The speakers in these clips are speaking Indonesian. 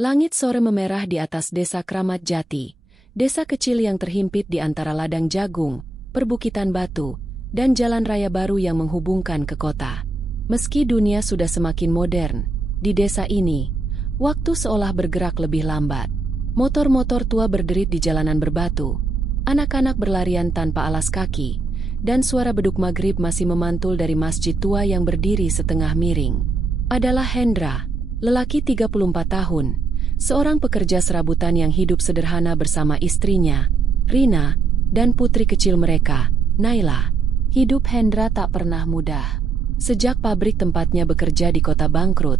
Langit sore memerah di atas desa Kramat Jati, desa kecil yang terhimpit di antara ladang jagung, perbukitan batu, dan jalan raya baru yang menghubungkan ke kota. Meski dunia sudah semakin modern, di desa ini, waktu seolah bergerak lebih lambat. Motor-motor tua berderit di jalanan berbatu, anak-anak berlarian tanpa alas kaki, dan suara beduk maghrib masih memantul dari masjid tua yang berdiri setengah miring. Adalah Hendra, lelaki 34 tahun, seorang pekerja serabutan yang hidup sederhana bersama istrinya, Rina, dan putri kecil mereka, Naila. Hidup Hendra tak pernah mudah. Sejak pabrik tempatnya bekerja di kota bangkrut,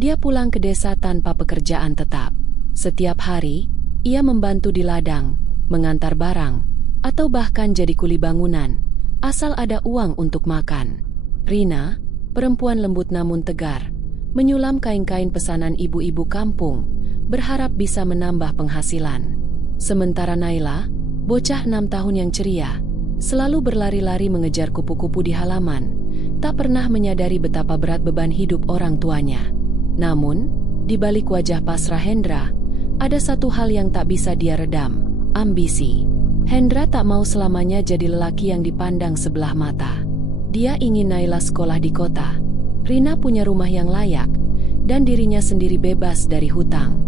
dia pulang ke desa tanpa pekerjaan tetap. Setiap hari, ia membantu di ladang, mengantar barang, atau bahkan jadi kuli bangunan, asal ada uang untuk makan. Rina, perempuan lembut namun tegar, menyulam kain-kain pesanan ibu-ibu kampung, berharap bisa menambah penghasilan. Sementara Naila, bocah 6 tahun yang ceria, selalu berlari-lari mengejar kupu-kupu di halaman, tak pernah menyadari betapa berat beban hidup orang tuanya. Namun, di balik wajah pasrah Hendra, ada satu hal yang tak bisa dia redam, ambisi. Hendra tak mau selamanya jadi lelaki yang dipandang sebelah mata. Dia ingin Naila sekolah di kota, Rina punya rumah yang layak, dan dirinya sendiri bebas dari hutang.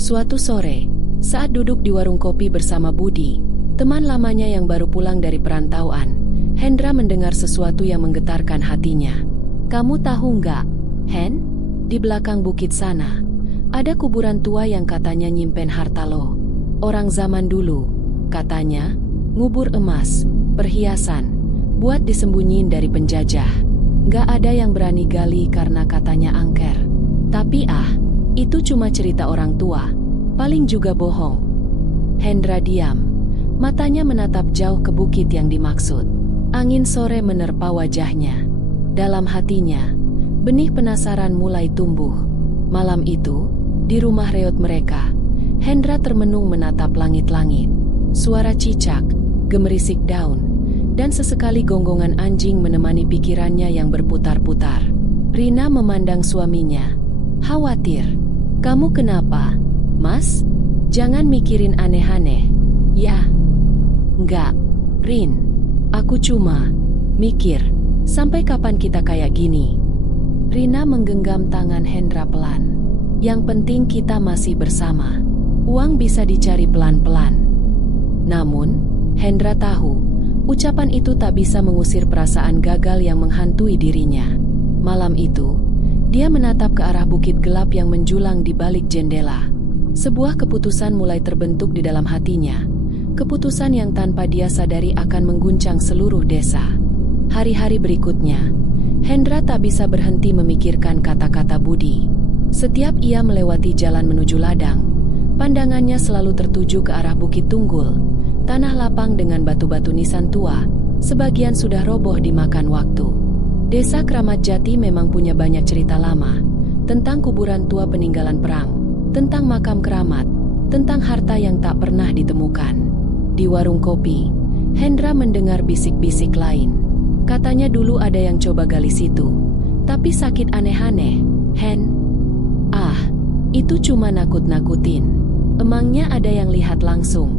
Suatu sore, saat duduk di warung kopi bersama Budi, teman lamanya yang baru pulang dari perantauan, Hendra mendengar sesuatu yang menggetarkan hatinya. "Kamu tahu nggak, Hen? Di belakang bukit sana, ada kuburan tua yang katanya nyimpen harta lo. Orang zaman dulu, katanya, ngubur emas, perhiasan, buat disembunyiin dari penjajah. Nggak ada yang berani gali karena katanya angker. Tapi itu cuma cerita orang tua, paling juga bohong." Hendra diam, matanya menatap jauh ke bukit yang dimaksud. Angin sore menerpa wajahnya. Dalam hatinya, benih penasaran mulai tumbuh. Malam itu, di rumah reot mereka, Hendra termenung menatap langit-langit. Suara cicak, gemerisik daun, dan sesekali gonggongan anjing menemani pikirannya yang berputar-putar. Rina memandang suaminya. "Khawatir. Kamu kenapa, Mas? Jangan mikirin aneh-aneh." "Ya, enggak, Rin. Aku cuma mikir, sampai kapan kita kayak gini?" Rina menggenggam tangan Hendra pelan. "Yang penting kita masih bersama. Uang bisa dicari pelan-pelan." Namun, Hendra tahu, ucapan itu tak bisa mengusir perasaan gagal yang menghantui dirinya. Malam itu, dia menatap ke arah bukit gelap yang menjulang di balik jendela. Sebuah keputusan mulai terbentuk di dalam hatinya. Keputusan yang tanpa dia sadari akan mengguncang seluruh desa. Hari-hari berikutnya, Hendra tak bisa berhenti memikirkan kata-kata Budi. Setiap ia melewati jalan menuju ladang, pandangannya selalu tertuju ke arah Bukit Tunggul, tanah lapang dengan batu-batu nisan tua, sebagian sudah roboh dimakan waktu. Desa Kramat Jati memang punya banyak cerita lama, tentang kuburan tua peninggalan perang, tentang makam keramat, tentang harta yang tak pernah ditemukan. Di warung kopi, Hendra mendengar bisik-bisik lain. Katanya dulu ada yang coba gali situ, tapi sakit aneh-aneh. "Hen, itu cuma nakut-nakutin. Emangnya ada yang lihat langsung?"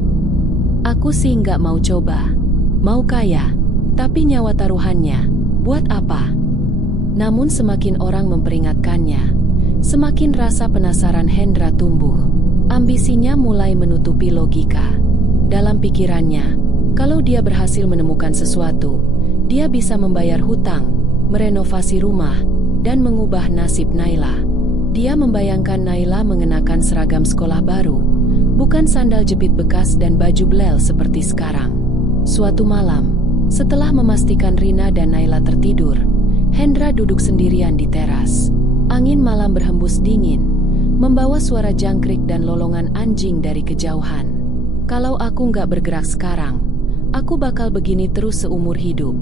"Aku sih nggak mau coba. Mau kaya, tapi nyawa taruhannya, buat apa?" Namun semakin orang memperingatkannya, semakin rasa penasaran Hendra tumbuh. Ambisinya mulai menutupi logika. Dalam pikirannya, kalau dia berhasil menemukan sesuatu, dia bisa membayar hutang, merenovasi rumah, dan mengubah nasib Naila. Dia membayangkan Naila mengenakan seragam sekolah baru, bukan sandal jepit bekas dan baju blel seperti sekarang. Suatu malam, setelah memastikan Rina dan Naila tertidur, Hendra duduk sendirian di teras. Angin malam berhembus dingin, membawa suara jangkrik dan lolongan anjing dari kejauhan. "Kalau aku nggak bergerak sekarang, aku bakal begini terus seumur hidup."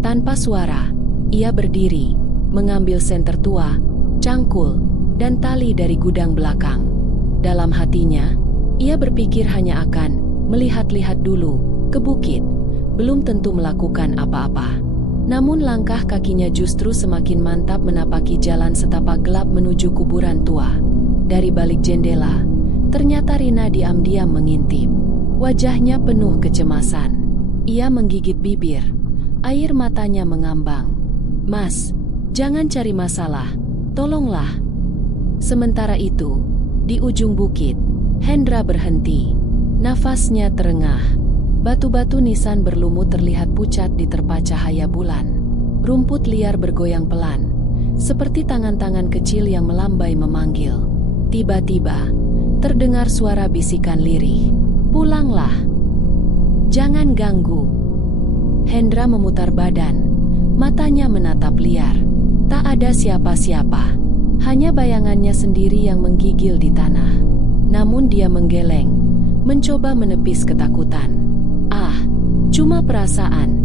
Tanpa suara, ia berdiri, mengambil senter tua, cangkul, dan tali dari gudang belakang. Dalam hatinya, ia berpikir hanya akan melihat-lihat dulu ke bukit, belum tentu melakukan apa-apa. Namun langkah kakinya justru semakin mantap menapaki jalan setapak gelap menuju kuburan tua. Dari balik jendela, ternyata Rina diam-diam mengintip. Wajahnya penuh kecemasan. Ia menggigit bibir, air matanya mengambang. "Mas, jangan cari masalah, tolonglah." Sementara itu, di ujung bukit, Hendra berhenti. Nafasnya terengah. Batu-batu nisan berlumut terlihat pucat di terpa cahaya bulan. Rumput liar bergoyang pelan, seperti tangan-tangan kecil yang melambai memanggil. Tiba-tiba, terdengar suara bisikan lirih. "Pulanglah. Jangan ganggu." Hendra memutar badan, matanya menatap liar. Tak ada siapa-siapa, hanya bayangannya sendiri yang menggigil di tanah. Namun dia menggeleng, mencoba menepis ketakutan. "Ah, cuma perasaan."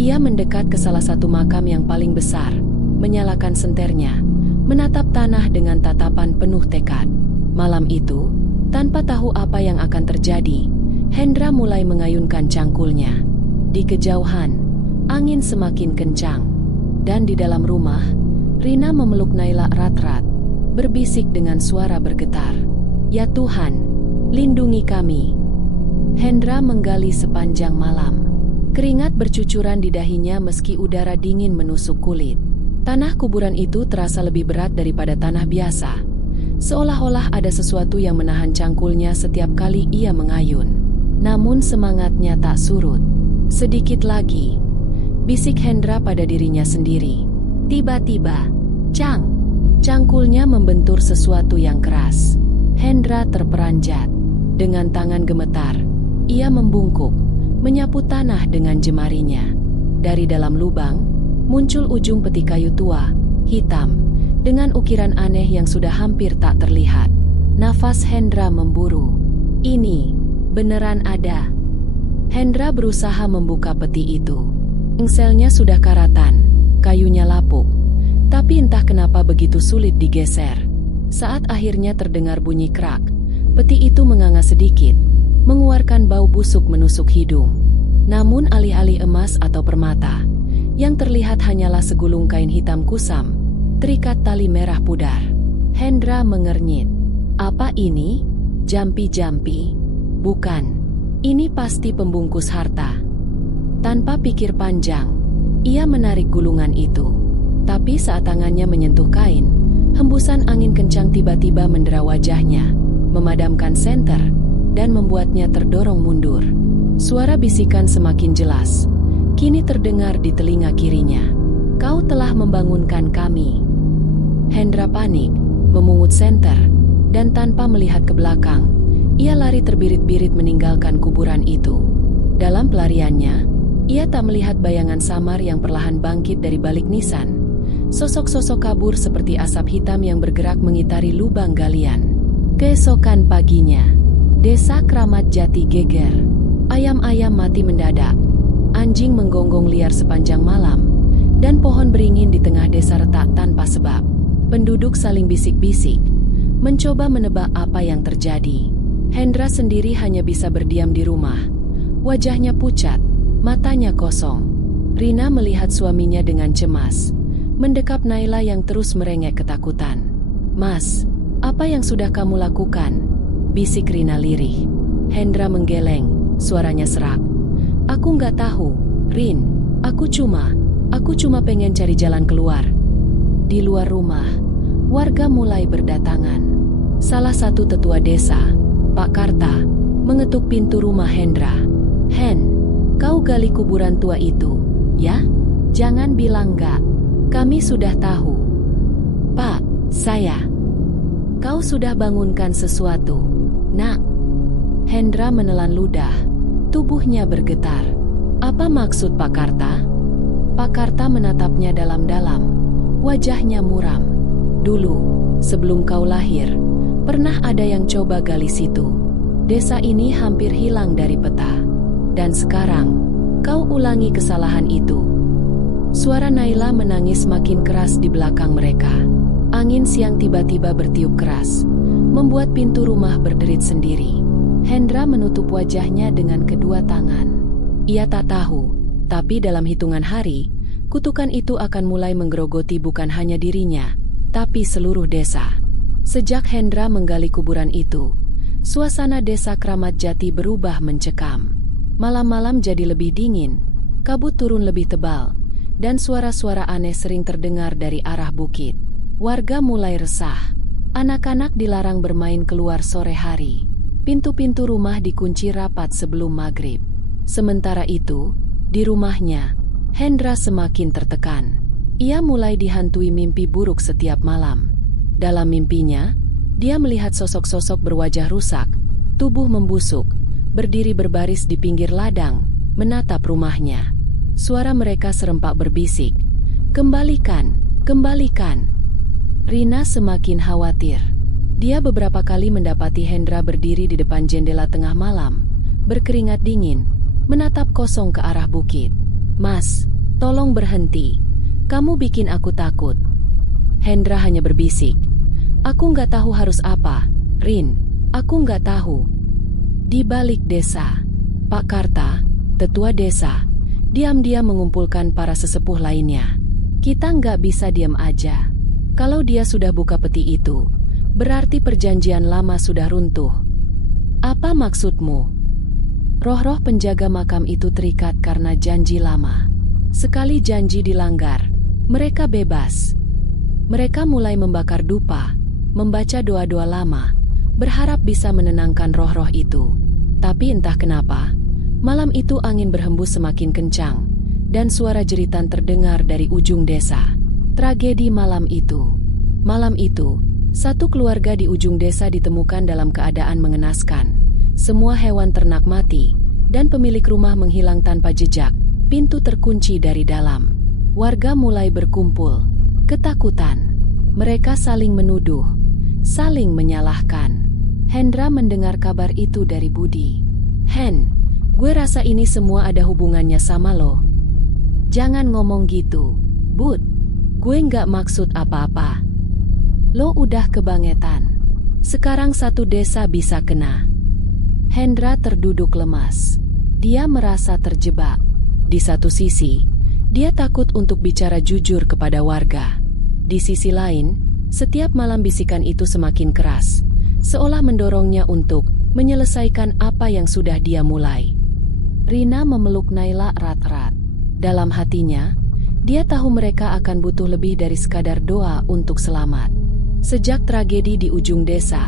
Ia mendekat ke salah satu makam yang paling besar, menyalakan senternya, menatap tanah dengan tatapan penuh tekad. Malam itu, tanpa tahu apa yang akan terjadi, Hendra mulai mengayunkan cangkulnya. Di kejauhan, angin semakin kencang, dan di dalam rumah, Rina memeluk Naila erat-erat, berbisik dengan suara bergetar. "Ya Tuhan, lindungi kami." Hendra menggali sepanjang malam. Keringat bercucuran di dahinya meski udara dingin menusuk kulit. Tanah kuburan itu terasa lebih berat daripada tanah biasa. Seolah-olah ada sesuatu yang menahan cangkulnya setiap kali ia mengayun. Namun semangatnya tak surut. "Sedikit lagi," bisik Hendra pada dirinya sendiri. Tiba-tiba, cangkulnya membentur sesuatu yang keras. Hendra terperanjat. Dengan tangan gemetar, ia membungkuk, menyapu tanah dengan jemarinya. Dari dalam lubang, muncul ujung peti kayu tua, hitam, dengan ukiran aneh yang sudah hampir tak terlihat. Nafas Hendra memburu. "Ini beneran ada." Hendra berusaha membuka peti itu. Engselnya sudah karatan, kayunya lapuk. Tapi entah kenapa begitu sulit digeser. Saat akhirnya terdengar bunyi krak, peti itu menganga sedikit, mengeluarkan bau busuk menusuk hidung. Namun alih-alih emas atau permata, yang terlihat hanyalah segulung kain hitam kusam, terikat tali merah pudar. Hendra mengernyit. "Apa ini? Jampi-jampi? Bukan. Ini pasti pembungkus harta." Tanpa pikir panjang, ia menarik gulungan itu. Tapi saat tangannya menyentuh kain, hembusan angin kencang tiba-tiba mendera wajahnya, memadamkan senter, dan membuatnya terdorong mundur. Suara bisikan semakin jelas, kini terdengar di telinga kirinya. "Kau telah membangunkan kami." Hendra panik, memungut senter, dan tanpa melihat ke belakang, ia lari terbirit-birit meninggalkan kuburan itu. Dalam pelariannya, ia tak melihat bayangan samar yang perlahan bangkit dari balik nisan. Sosok-sosok kabur seperti asap hitam yang bergerak mengitari lubang galian. Keesokan paginya, desa Kramat Jati geger. Ayam-ayam mati mendadak, anjing menggonggong liar sepanjang malam, dan pohon beringin di tengah desa retak tanpa sebab. Penduduk saling bisik-bisik, mencoba menebak apa yang terjadi. Hendra sendiri hanya bisa berdiam di rumah. Wajahnya pucat, matanya kosong. Rina melihat suaminya dengan cemas, mendekap Naila yang terus merengek ketakutan. "Mas, apa yang sudah kamu lakukan?" bisik Rina lirih. Hendra menggeleng, suaranya serak. "Aku nggak tahu, Rin. Aku cuma pengen cari jalan keluar." Di luar rumah, warga mulai berdatangan. Salah satu tetua desa, Pak Karta, mengetuk pintu rumah Hendra. "Hen, kau gali kuburan tua itu, ya? Jangan bilang nggak. Kami sudah tahu." "Pak, saya." "Kau sudah bangunkan sesuatu, Nak." Hendra menelan ludah, tubuhnya bergetar. "Apa maksud Pak Karta?" Pak Karta menatapnya dalam-dalam, wajahnya muram. "Dulu, sebelum kau lahir, pernah ada yang coba gali situ. Desa ini hampir hilang dari peta. Dan sekarang, kau ulangi kesalahan itu." Suara Naila menangis makin keras di belakang mereka. Angin siang tiba-tiba bertiup keras, membuat pintu rumah berderit sendiri. Hendra menutup wajahnya dengan kedua tangan. Ia tak tahu, tapi dalam hitungan hari, kutukan itu akan mulai menggerogoti bukan hanya dirinya, tapi seluruh desa. Sejak Hendra menggali kuburan itu, suasana desa Kramat Jati berubah mencekam. Malam-malam jadi lebih dingin, kabut turun lebih tebal, dan suara-suara aneh sering terdengar dari arah bukit. Warga mulai resah. Anak-anak dilarang bermain keluar sore hari. Pintu-pintu rumah dikunci rapat sebelum maghrib. Sementara itu, di rumahnya, Hendra semakin tertekan. Ia mulai dihantui mimpi buruk setiap malam. Dalam mimpinya, dia melihat sosok-sosok berwajah rusak, tubuh membusuk, berdiri berbaris di pinggir ladang, menatap rumahnya. Suara mereka serempak berbisik, "Kembalikan, kembalikan." Rina semakin khawatir. Dia beberapa kali mendapati Hendra berdiri di depan jendela tengah malam, berkeringat dingin, menatap kosong ke arah bukit. "Mas, tolong berhenti. Kamu bikin aku takut." Hendra hanya berbisik, "Aku nggak tahu harus apa, Rin. Aku nggak tahu." Di balik desa, Pak Karta, tetua desa, diam-diam mengumpulkan para sesepuh lainnya. "Kita nggak bisa diam aja. Kalau dia sudah buka peti itu, berarti perjanjian lama sudah runtuh." "Apa maksudmu?" "Roh-roh penjaga makam itu terikat karena janji lama. Sekali janji dilanggar, mereka bebas." Mereka mulai membakar dupa, membaca doa-doa lama, berharap bisa menenangkan roh-roh itu. Tapi entah kenapa, malam itu angin berhembus semakin kencang, dan suara jeritan terdengar dari ujung desa. Tragedi malam itu. Malam itu, satu keluarga di ujung desa ditemukan dalam keadaan mengenaskan. Semua hewan ternak mati, dan pemilik rumah menghilang tanpa jejak. Pintu terkunci dari dalam. Warga mulai berkumpul. Ketakutan. Mereka saling menuduh, saling menyalahkan. Hendra mendengar kabar itu dari Budi. "Hen, gue rasa ini semua ada hubungannya sama lo." "Jangan ngomong gitu, Bud. Gue nggak maksud apa-apa. Lo udah kebangetan. Sekarang satu desa bisa kena." Hendra terduduk lemas. Dia merasa terjebak. Di satu sisi, dia takut untuk bicara jujur kepada warga. Di sisi lain, setiap malam bisikan itu semakin keras, seolah mendorongnya untuk menyelesaikan apa yang sudah dia mulai. Rina memeluk Naila erat-erat. Dalam hatinya, dia tahu mereka akan butuh lebih dari sekadar doa untuk selamat. Sejak tragedi di ujung desa,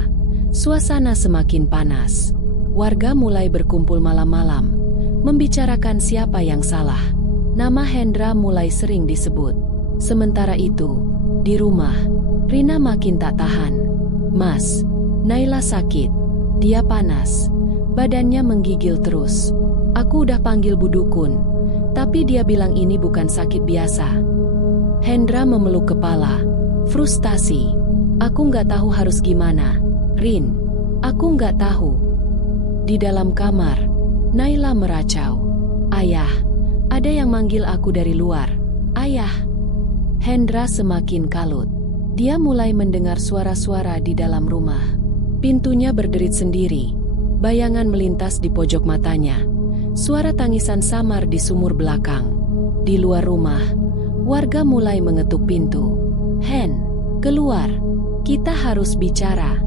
suasana semakin panas. Warga mulai berkumpul malam-malam, membicarakan siapa yang salah. Nama Hendra mulai sering disebut. Sementara itu, di rumah, Rina makin tak tahan. "Mas, Naila sakit. Dia panas. Badannya menggigil terus. Aku udah panggil Bu Dukun, tapi dia bilang ini bukan sakit biasa." Hendra memeluk kepala, frustasi. "Aku nggak tahu harus gimana, Rin. Aku nggak tahu." Di dalam kamar, Naila meracau. "Ayah, ada yang manggil aku dari luar. Ayah." Hendra semakin kalut. Dia mulai mendengar suara-suara di dalam rumah. Pintunya berderit sendiri. Bayangan melintas di pojok matanya. Suara tangisan samar di sumur belakang. Di luar rumah, warga mulai mengetuk pintu. "Hen, keluar. Kita harus bicara."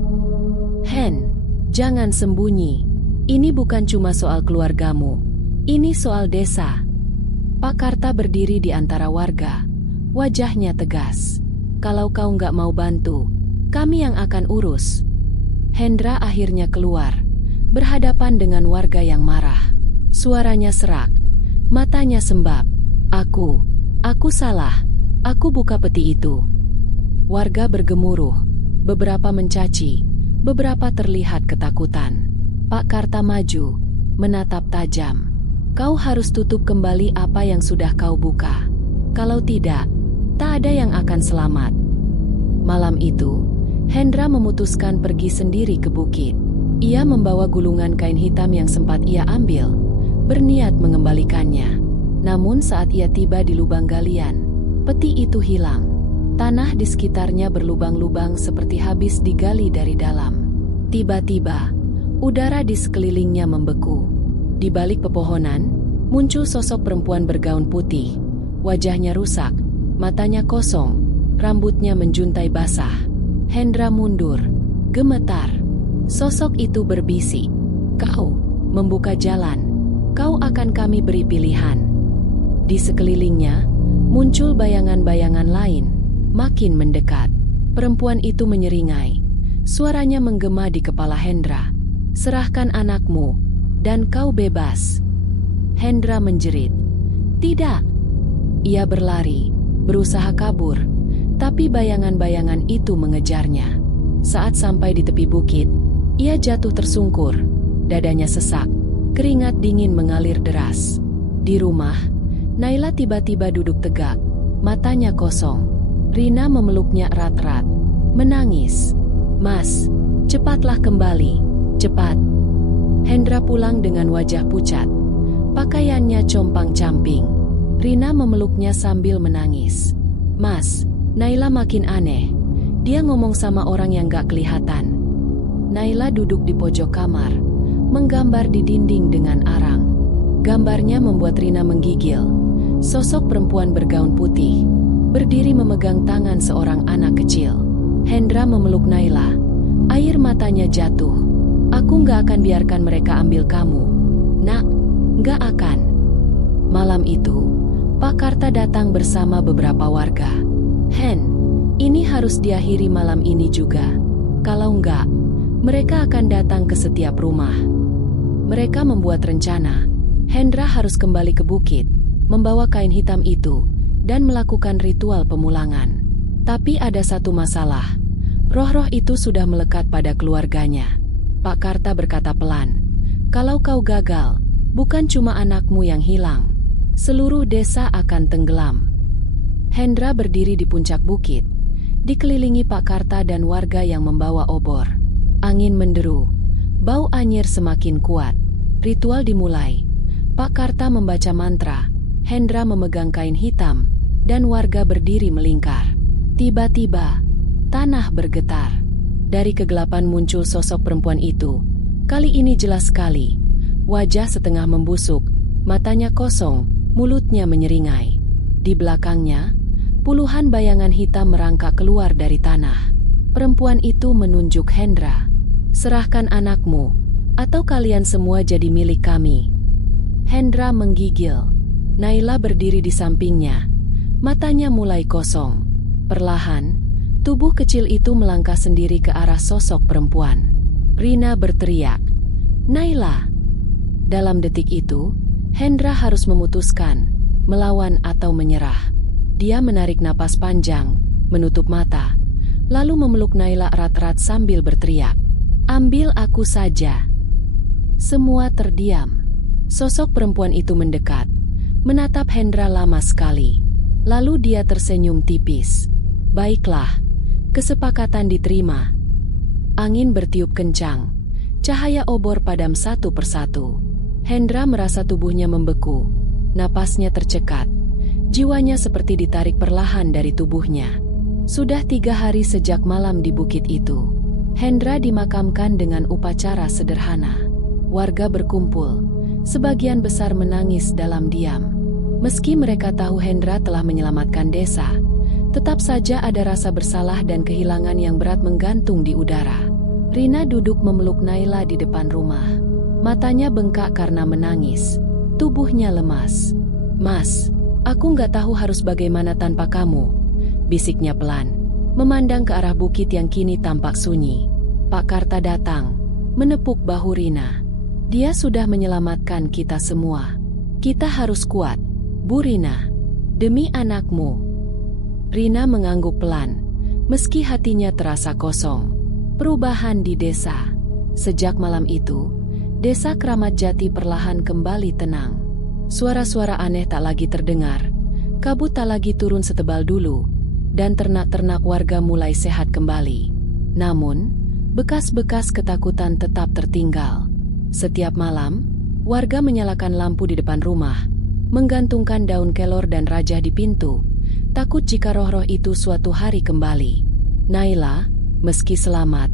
"Hen, jangan sembunyi. Ini bukan cuma soal keluargamu. Ini soal desa." Pak Karta berdiri di antara warga. Wajahnya tegas. "Kalau kau nggak mau bantu, kami yang akan urus." Hendra akhirnya keluar, berhadapan dengan warga yang marah. Suaranya serak, matanya sembab. Aku salah. Aku buka peti itu." Warga bergemuruh, beberapa mencaci, beberapa terlihat ketakutan. Pak Karta maju, menatap tajam. "Kau harus tutup kembali apa yang sudah kau buka. Kalau tidak, tak ada yang akan selamat." Malam itu, Hendra memutuskan pergi sendiri ke bukit. Ia membawa gulungan kain hitam yang sempat ia ambil, berniat mengembalikannya. Namun saat ia tiba di lubang galian, peti itu hilang. Tanah di sekitarnya berlubang-lubang seperti habis digali dari dalam. Tiba-tiba, udara di sekelilingnya membeku. Di balik pepohonan, muncul sosok perempuan bergaun putih. Wajahnya rusak, matanya kosong, rambutnya menjuntai basah. Hendra mundur, gemetar. Sosok itu berbisik, "Kau membuka jalan. Kau akan kami beri pilihan." Di sekelilingnya muncul bayangan-bayangan lain, makin mendekat. Perempuan itu menyeringai. Suaranya menggema di kepala Hendra. "Serahkan anakmu, dan kau bebas." Hendra menjerit. "Tidak." Ia berlari, berusaha kabur, tapi bayangan-bayangan itu mengejarnya. Saat sampai di tepi bukit, ia jatuh tersungkur, dadanya sesak, keringat dingin mengalir deras. Di rumah, Naila tiba-tiba duduk tegak, matanya kosong. Rina memeluknya erat-erat, menangis. "Mas, cepatlah kembali, cepat." Hendra pulang dengan wajah pucat, pakaiannya compang-camping. Rina memeluknya sambil menangis. "Mas, Naila makin aneh. Dia ngomong sama orang yang gak kelihatan." Naila duduk di pojok kamar, menggambar di dinding dengan arang. Gambarnya membuat Rina menggigil. Sosok perempuan bergaun putih, berdiri memegang tangan seorang anak kecil. Hendra memeluk Naila. Air matanya jatuh. "Aku gak akan biarkan mereka ambil kamu, Nak. Gak akan." Malam itu, Pak Karta datang bersama beberapa warga. "Hen, ini harus diakhiri malam ini juga. Kalau enggak, mereka akan datang ke setiap rumah." Mereka membuat rencana. Hendra harus kembali ke bukit, membawa kain hitam itu, dan melakukan ritual pemulangan. Tapi ada satu masalah. Roh-roh itu sudah melekat pada keluarganya. Pak Karta berkata pelan, "Kalau kau gagal, bukan cuma anakmu yang hilang. Seluruh desa akan tenggelam." Hendra berdiri di puncak bukit, dikelilingi Pak Karta dan warga yang membawa obor. Angin menderu, bau anyir semakin kuat. Ritual dimulai. Pak Karta membaca mantra, Hendra memegang kain hitam, dan warga berdiri melingkar. Tiba-tiba, tanah bergetar. Dari kegelapan muncul sosok perempuan itu. Kali ini jelas sekali. Wajah setengah membusuk, matanya kosong, mulutnya menyeringai. Di belakangnya, puluhan bayangan hitam merangkak keluar dari tanah. Perempuan itu menunjuk Hendra. "Serahkan anakmu, atau kalian semua jadi milik kami." Hendra menggigil. Naila berdiri di sampingnya. Matanya mulai kosong. Perlahan, tubuh kecil itu melangkah sendiri ke arah sosok perempuan. Rina berteriak, "Naila!" Dalam detik itu, Hendra harus memutuskan, melawan atau menyerah. Dia menarik napas panjang, menutup mata, lalu memeluk Naila erat-erat sambil berteriak, "Ambil aku saja." Semua terdiam. Sosok perempuan itu mendekat, menatap Hendra lama sekali. Lalu dia tersenyum tipis. "Baiklah, kesepakatan diterima." Angin bertiup kencang, cahaya obor padam satu persatu. Hendra merasa tubuhnya membeku, napasnya tercekat, jiwanya seperti ditarik perlahan dari tubuhnya. Sudah 3 hari sejak malam di bukit itu. Hendra dimakamkan dengan upacara sederhana. Warga berkumpul, sebagian besar menangis dalam diam. Meski mereka tahu Hendra telah menyelamatkan desa, tetap saja ada rasa bersalah dan kehilangan yang berat menggantung di udara. Rina duduk memeluk Naila di depan rumah. Matanya bengkak karena menangis. Tubuhnya lemas. "Mas, aku nggak tahu harus bagaimana tanpa kamu," bisiknya pelan, memandang ke arah bukit yang kini tampak sunyi. Pak Karta datang, menepuk bahu Rina. "Dia sudah menyelamatkan kita semua. Kita harus kuat, Bu Rina. Demi anakmu." Rina mengangguk pelan, meski hatinya terasa kosong. Perubahan di desa. Sejak malam itu, desa Kramat Jati perlahan kembali tenang. Suara-suara aneh tak lagi terdengar, kabut tak lagi turun setebal dulu, dan ternak-ternak warga mulai sehat kembali. Namun, bekas-bekas ketakutan tetap tertinggal. Setiap malam, warga menyalakan lampu di depan rumah, menggantungkan daun kelor dan rajah di pintu, takut jika roh-roh itu suatu hari kembali. Naila, meski selamat,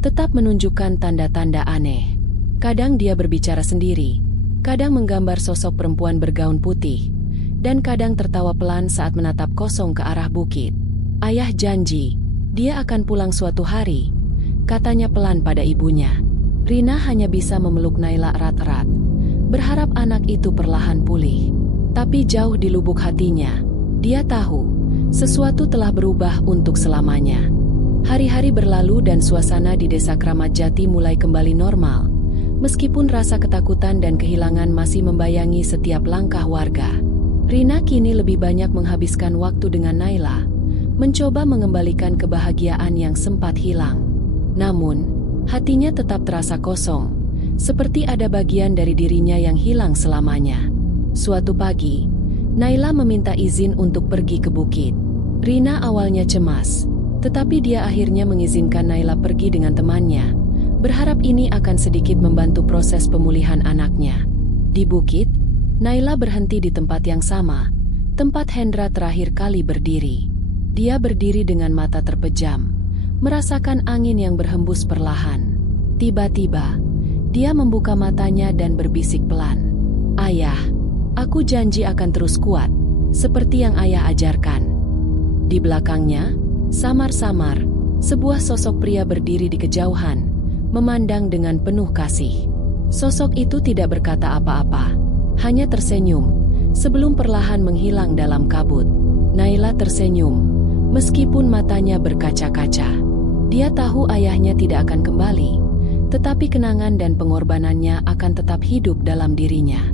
tetap menunjukkan tanda-tanda aneh. Kadang dia berbicara sendiri, kadang menggambar sosok perempuan bergaun putih, dan kadang tertawa pelan saat menatap kosong ke arah bukit. "Ayah janji, Dia akan pulang suatu hari, katanya pelan pada ibunya. Rina hanya bisa memeluk Naila erat-erat, berharap anak itu perlahan pulih. Tapi jauh di lubuk hatinya, dia tahu sesuatu telah berubah untuk selamanya. Hari-hari berlalu dan suasana di Desa Kramat Jati mulai kembali normal, meskipun rasa ketakutan dan kehilangan masih membayangi setiap langkah warga. Rina kini lebih banyak menghabiskan waktu dengan Naila, mencoba mengembalikan kebahagiaan yang sempat hilang. Namun, hatinya tetap terasa kosong, seperti ada bagian dari dirinya yang hilang selamanya. Suatu pagi, Naila meminta izin untuk pergi ke bukit. Rina awalnya cemas, tetapi dia akhirnya mengizinkan Naila pergi dengan temannya, berharap ini akan sedikit membantu proses pemulihan anaknya. Di bukit, Naila berhenti di tempat yang sama, tempat Hendra terakhir kali berdiri. Dia berdiri dengan mata terpejam, merasakan angin yang berhembus perlahan. Tiba-tiba, dia membuka matanya dan berbisik pelan. "Ayah, aku janji akan terus kuat, seperti yang ayah ajarkan." Di belakangnya, samar-samar, sebuah sosok pria berdiri di kejauhan, memandang dengan penuh kasih. Sosok itu tidak berkata apa-apa, hanya tersenyum, sebelum perlahan menghilang dalam kabut. Naila tersenyum, meskipun matanya berkaca-kaca. Dia tahu ayahnya tidak akan kembali, tetapi kenangan dan pengorbanannya akan tetap hidup dalam dirinya.